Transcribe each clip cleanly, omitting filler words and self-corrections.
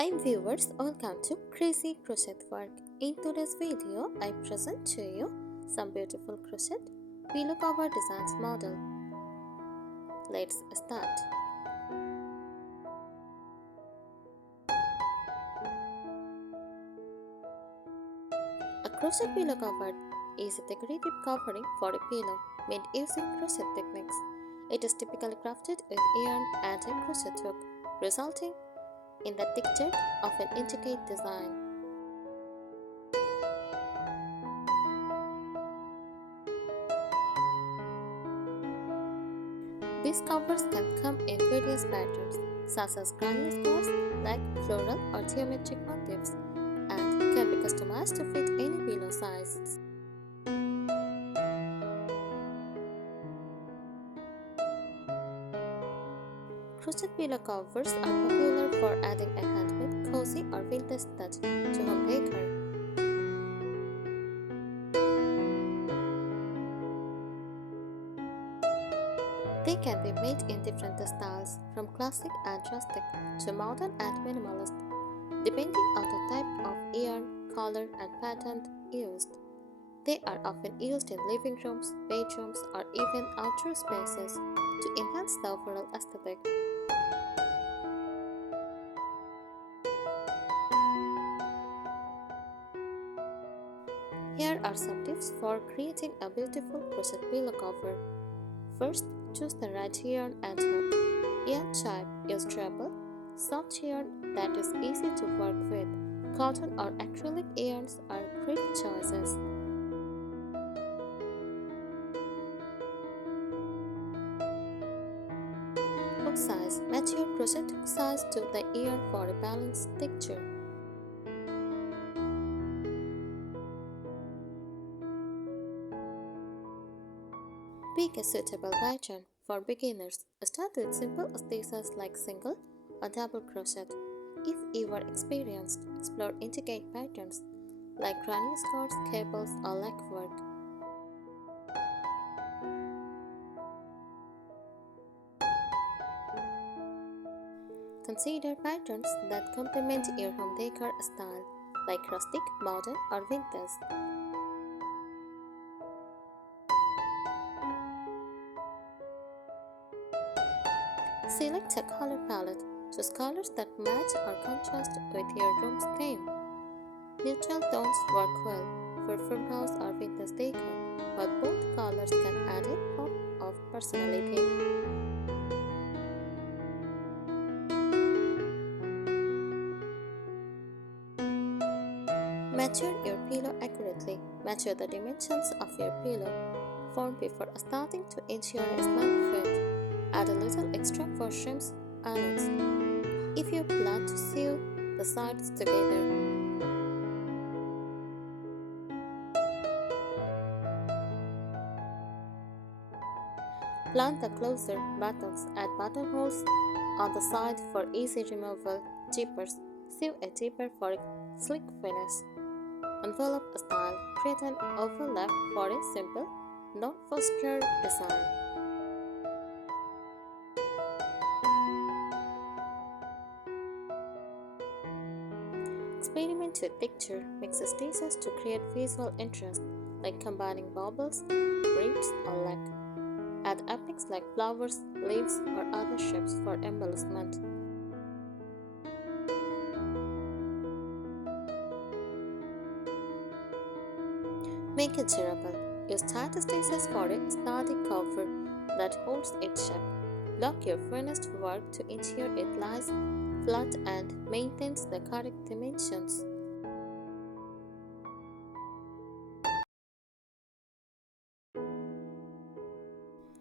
Hi viewers, welcome to Crazy Crochet Work. In today's video, I present to you some beautiful crochet pillow cover designs model. Let's start. A crochet pillow cover is a decorative covering for a pillow made using crochet techniques. It is typically crafted with yarn and a crochet hook, resulting in the texture of an intricate design. These covers can come in various patterns, such as granny squares, like floral or geometric motifs, and can be customized to fit any pillow size. Crochet pillow covers are popular for adding a handmade, cozy, or vintage touch to home decor. They can be made in different styles, from classic and rustic to modern and minimalist, depending on the type of yarn, color, and pattern used. They are often used in living rooms, bedrooms, or even outdoor spaces to enhance the overall aesthetic. Here are some tips for creating a beautiful crochet pillow cover. First, choose the right yarn and hook. Yarn type: use treble, soft yarn that is easy to work with. Cotton or acrylic yarns are great choices. Hook size: match your crochet hook size to the yarn for a balanced texture. Pick a suitable pattern. For beginners, start with simple stitches like single or double crochet. If you are experienced, explore intricate patterns like granny squares, cables, or legwork. Consider patterns that complement your home decor style, like rustic, modern, or vintage. Select a color palette. Choose colors that match or contrast with your room's theme. Neutral tones work well for farmhouse or vintage decor, but bold colors can add a pop of personality. Measure your pillow accurately. Measure the dimensions of your pillow form before starting to ensure a snug fit. Add a little extra for shrimps eyelets if you plan to sew the sides together. Plan the closer buttons. Add buttonholes on the side for easy removal. Zippers. Sew a zipper for a sleek finish. Envelope style. Create an overlap for a simple, non-fussed design. Experiment with texture. Mix stitches to create visual interest, like combining bubbles, ribs, or leg. Add appliques like flowers, leaves, or other shapes for embellishment. Make it durable. Use tight stitches for a sturdy cover that holds its shape. Lock your finished work to ensure it lies flat and maintains the correct dimensions.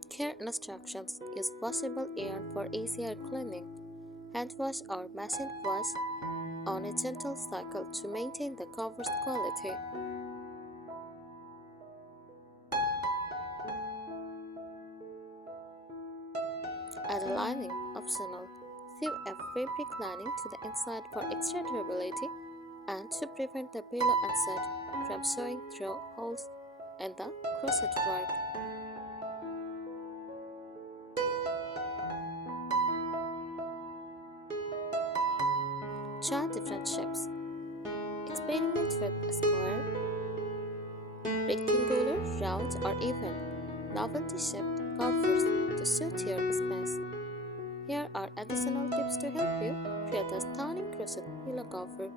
Care instructions. Use washable yarn for easier cleaning. Hand wash or machine wash on a gentle cycle to maintain the cover's quality. Add a lining, optional. Sew a fabric lining to the inside for extra durability and to prevent the pillow inside from showing through holes in the crochet work. Try different shapes. Experiment with square, rectangular, round, or even novelty-shaped covers to suit your space. Here are additional tips to help you create a stunning crochet pillow cover.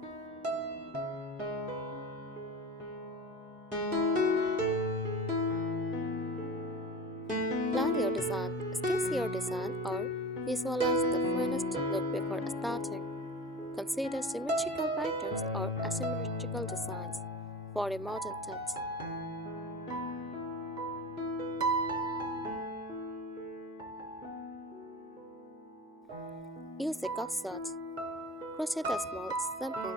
Plan your design, sketch your design, or visualize the finished look before starting. Consider symmetrical patterns or asymmetrical designs for a modern touch. Use a cut swatch. Crochet a small sample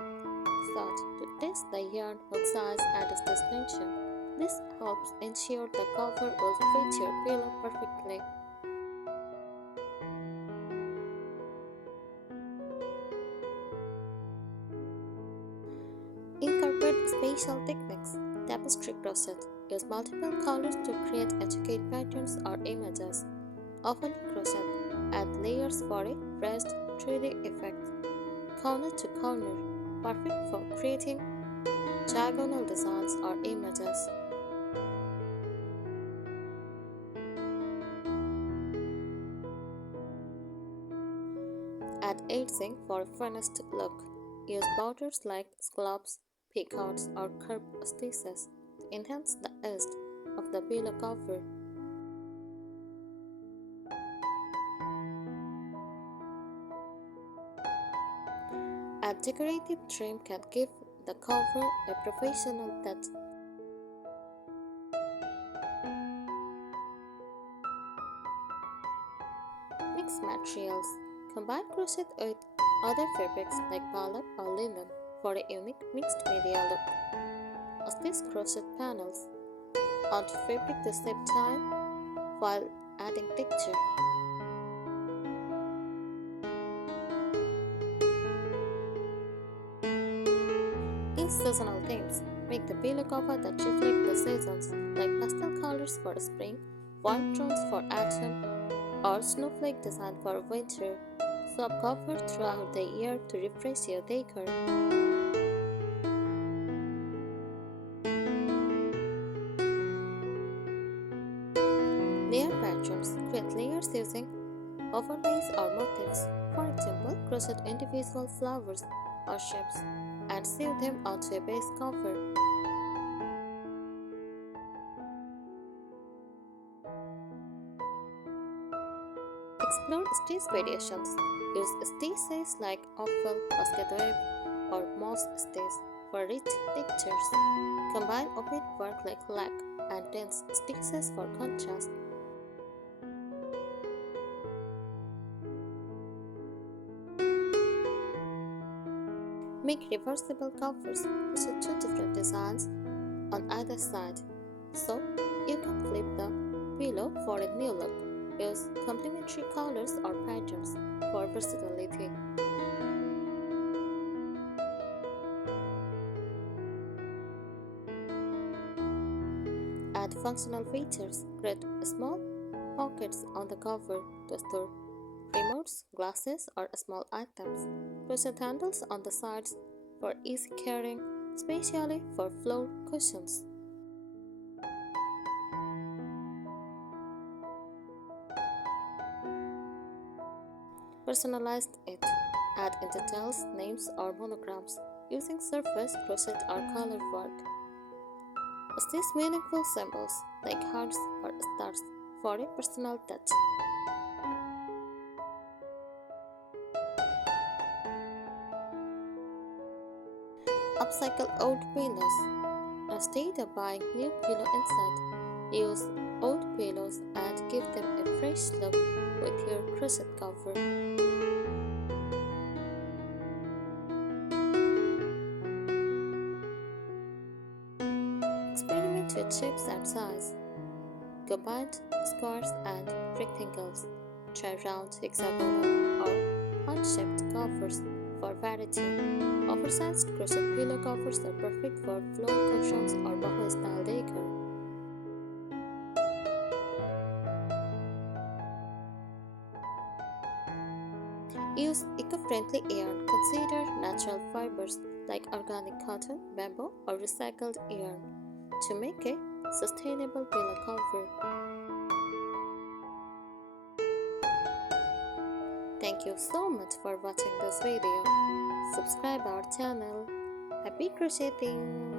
swatch to test the yarn hook size and its dimension. This helps ensure the cover will fit your pillow perfectly. Incorporate special techniques. Tapestry crochet. Use multiple colors to create intricate patterns or images. Open crochet. Add layers for a pressed 3D effect. Corner to corner. Perfect for creating diagonal designs or images. Add edging for a finished look. Use borders like scallops, pickards, or curved stitches to enhance the edge of the pillow cover. A decorative trim can give the cover a professional touch. Mix materials. Combine crochet with other fabrics like pallet or linen for a unique mixed media look. Stitch crochet panels onto fabric to save time while adding texture. In seasonal themes, make the pillow cover that reflect the seasons, like pastel colors for spring, warm tones for autumn, or snowflake design for winter. Swap cover throughout the year to refresh your decor. Layer patterns. Create layers using overlays or motifs. For example, crochet individual flowers or shapes and sew them onto a base cover. Explore stitch variations. Use stitches like oval, basket weave, or moss stitch for rich textures. Combine open work like lac and dense stitches for contrast. Make reversible covers with two different designs on either side, so you can flip the pillow for a new look. Use complementary colors or patterns for versatility. Add functional features. Create small pockets on the cover to store remotes, glasses, or small items. Crochet handles on the sides for easy carrying, especially for floor cushions. Personalize it. Add in details, names, or monograms using surface, crochet, or color work. Stitch meaningful symbols like hearts or stars for a personal touch. Upcycle old pillows. Instead of buying new pillow inside, use old pillows and give them a fresh look with your crochet cover. Experiment with shapes and size. Combine squares and rectangles. Try round, hexagonal, or heart-shaped covers for variety. Oversized crochet pillow covers are perfect for floor cushions or boho style decor. Use eco eco-friendly yarn, consider natural fibers like organic cotton, bamboo, or recycled yarn to make a sustainable pillow cover. Thank you so much for watching this video. Subscribe our channel. Happy crocheting!